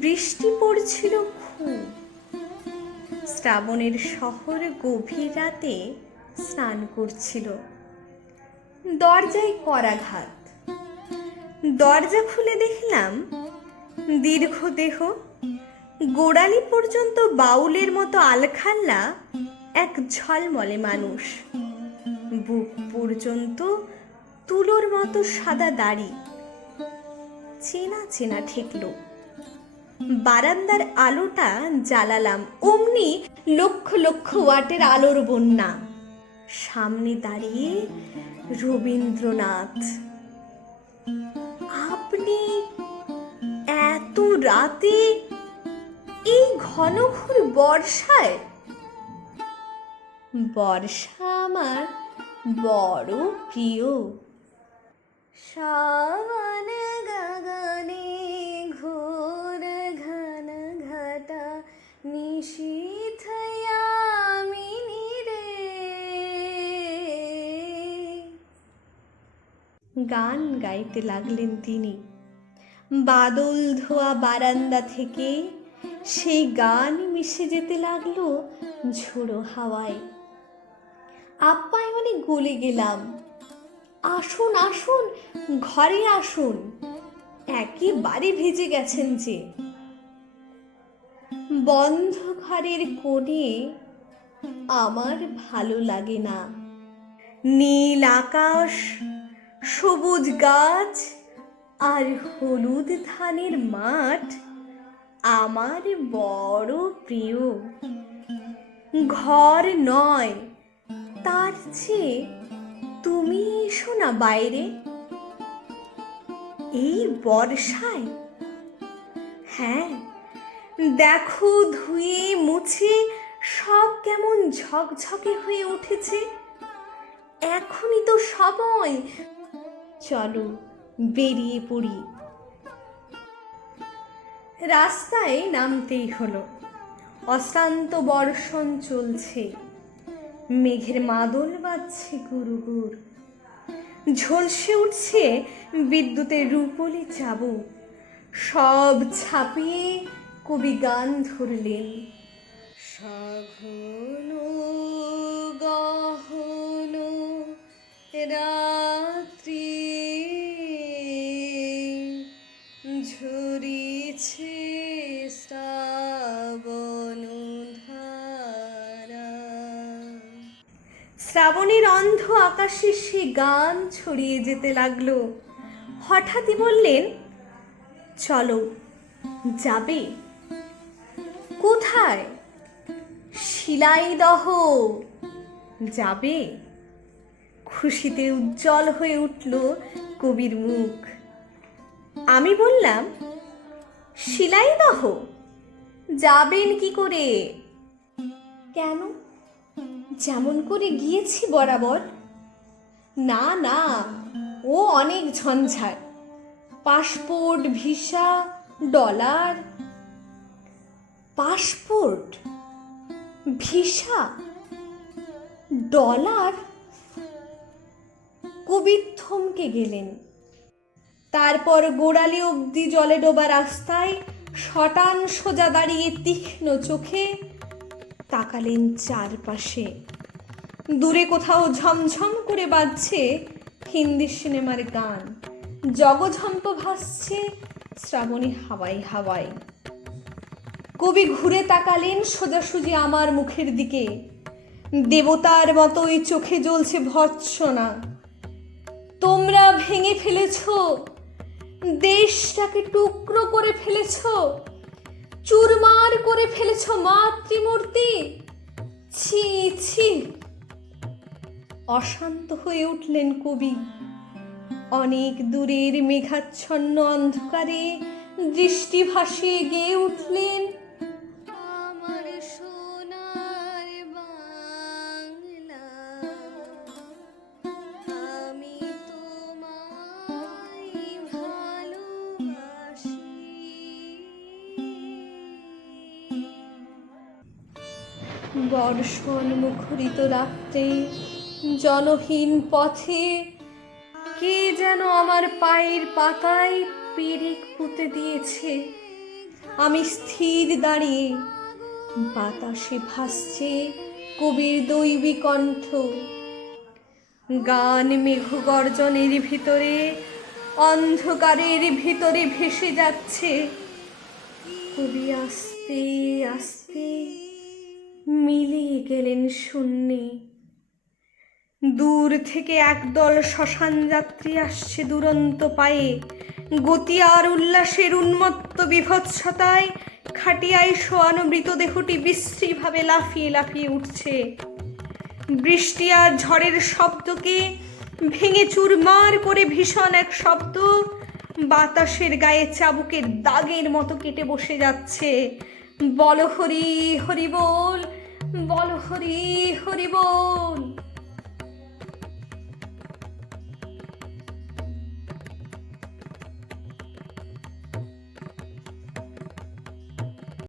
বৃষ্টি পড়ছিল খুব। শ্রাবণের শহর গভীর রাতে স্নান করছিল। দরজায় করাঘাত। দরজা খুলে দেখলাম দীর্ঘ দেহ গোড়ালি পর্যন্ত বাউলের মতো আলখাল্লা এক ঝলমলে মানুষ। বুক পর্যন্ত তুলোর মতো সাদা দাড়ি। চেনা চেনা ঠেকলো। বারান্দার আলোটা জ্বালালাম। অমনি লক্ষ লক্ষ ওয়াটের আলোর বন্যা। সামনে দাঁড়িয়ে রবীন্দ্রনাথ। আপনি এত রাতে এই ঘন ঘোর বর্ষায়? বর্ষা আমার বড় প্রিয়। শ্রাবণ গান গাইতে লাগলেন তিনি। বাদল ধোয়া বারান্দা থেকে সেই গান মিশে যেতে লাগল ঝোড়ো হাওয়ায়। আপ্যায়নে গলে গেলাম। আসুন আসুন, ঘরে আসুন। একেবারে ভিজে গেছেন যে। বন্ধ ঘরের কোণে আমার ভালো লাগে না। নীল আকাশ সবুজ গাছ আর হলুদ ধানের মাঠ আমার বড় প্রিয়। ঘর নয়, তার চেয়ে তুমি এসো না বাইরে। এই বর্ষায়? হ্যাঁ দেখো ধুয়ে মুছে সব কেমন ঝকঝকে হয়ে উঠেছে। এখনই তো সময়। চলো, বেরিয়ে পড়ি। রাস্তায় নামতেই হলো। অশান্ত বর্ষণ চলছে। মেঘের মাদল বাজছে গুরুগুর ঝলসে উঠছে বিদ্যুতের রূপলি চাবুক। সব ছাপিয়ে কবি গান ধরলেন। সঘন শ্রাবণের অন্ধ আকাশে সে গান ছড়িয়ে যেতে লাগল। হঠাৎই বললেন, চলো, যাবে। কোথায়? শিলাইদহ। যাবে? খুশিতে উজ্জ্বল হয়ে উঠল কবির মুখ। আমি বললাম, শিলাইদহ? যাবেন কি করে? কেন? যেমন করে গিয়েছি বরাবর। না না, ও অনেক ঝঞ্ঝাট। Passport, visa, dollar. Passport? Visa? Dollar? কবি থমকে গেলেন। তারপর গোড়ালি অবধি জলে ডোবা রাস্তায় শটান সোজা দাঁড়িয়ে তীক্ষ্ণ চোখে তাকালেন চারপাশে। দূরে কোথাও ঝমঝম করে বাজছে হিন্দি সিনেমার গান। জগঝম্প ভাসছে শ্রাবণী হাওয়াই হাওয়াই কবি ঘুরে তাকালেন সোজাসুজি আমার মুখের দিকে। দেবতার মতোই চোখে জ্বলছে ভৎসনা তোমরা ভেঙে ফেলেছ, দেশটাকে টুকরো করে ফেলেছ চুরমার করে ফেলেছ মাতৃমূর্তি। ছি ছি। অশান্ত হয়ে উঠলেন কবি। অনেক দূরের মেঘাচ্ছন্ন অন্ধকারে দৃষ্টি ভাসিয়ে গেয়ে উঠলেন। বর্ষণ মুখরিত রাত্রে জনহীন পথে কে যেন আমার পায়ের পাতায় পেরেক পুঁতে দিয়েছে। আমি স্থির দাঁড়িয়ে, বাতাসে ভাসছে কবির দৈবী কণ্ঠ। গান মেঘ গর্জনের ভিতরে, অন্ধকারের ভিতরে ভেসে যাচ্ছে। কবি আস্তে আস্তে মিলিয়ে গেলেন শূন্যে। দূর থেকে একদল শ্মশান যাত্রী আসছে দুরন্ত পায়ে। গতি আর উল্লাসের উন্মত্ত বিভৎসতায় খাটিয়ায় শোয়ানো মৃতদেহটি বিশ্রীভাবে লাফিয়ে লাফিয়ে উঠছে। বৃষ্টি আর ঝড়ের শব্দকে ভেঙে চুরমার করে ভীষণ এক শব্দ বাতাসের গায়ে চাবুকের দাগের মতো কেটে বসে যাচ্ছে। বল হরি হরি বল বল হরি হরি বল।